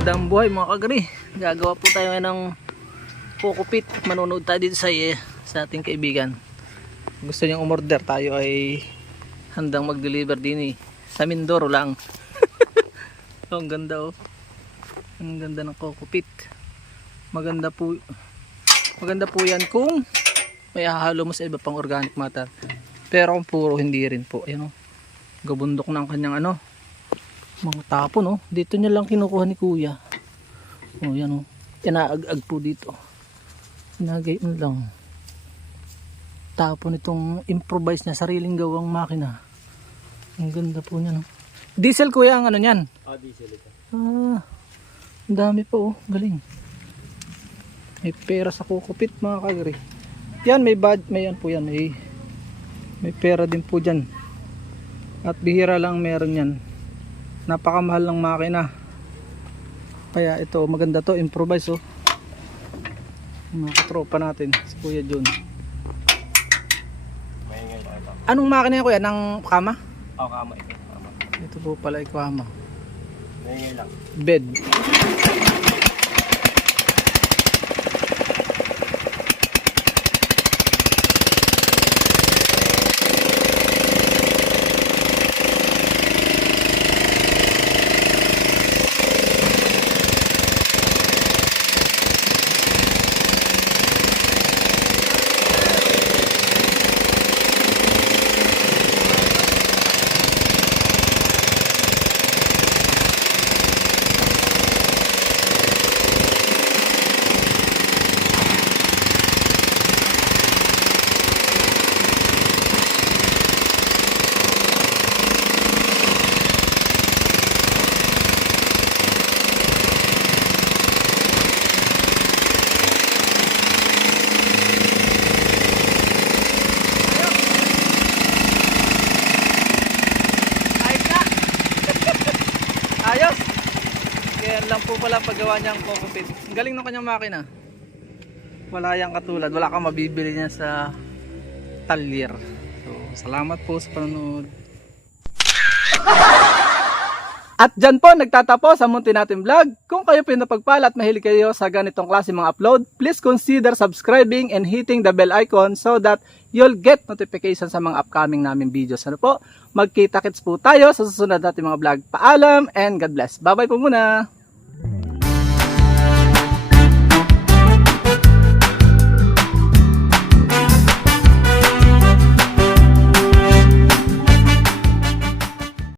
Magandang buhay mga kagari. Gagawa po tayo ng kukupit. Manonood tayo dito sa ating kaibigan. Gusto niyang umorder, tayo ay handang mag-deliver din sa Mindoro lang. Oh, ang ganda oh. Ang ganda ng kukupit. Maganda po yan kung may hahalo mo sa iba pang organic matter. Pero kung puro hindi rin po. Ayan oh. Gabundok ng kanyang mga tapon oh. Dito niya lang kinukuha ni kuya. Oh yan oh. Inaag-ag po dito. Inagayon lang. Tapon itong improvise niya, sariling gawang makina. Ang ganda po niya no. Diesel kuya ang ano niyan? Diesel ito. Ang dami po oh. Galing. May pera sa kukupit mga kagri. Yan may yan po yan. May pera din po dyan. At bihira lang meron yan. Napakamahal ng makina. Kaya ito maganda to, improvise oh. Mga katropa natin, si Kuya John. Anong makina yan kuya? Ng kama? Oo, kama ito. Kama. Ito po pala ay kama. Ngayon lang. Bed. Ayos! Yan lang po pala paggawa niyang kukupit. Ang galing ng kanyang makina. Wala yang katulad. Wala kang mabibili niya sa talyer. So, salamat po sa panonood. At dyan po nagtatapos ang munti natin vlog. Kung kayo pinapagpala at mahilig kayo sa ganitong klase mga upload, please consider subscribing and hitting the bell icon so that you'll get notification sa mga upcoming namin videos. Ano po? Magkita-kits po tayo sa susunod natin mga vlog. Paalam and God bless. Bye bye po muna!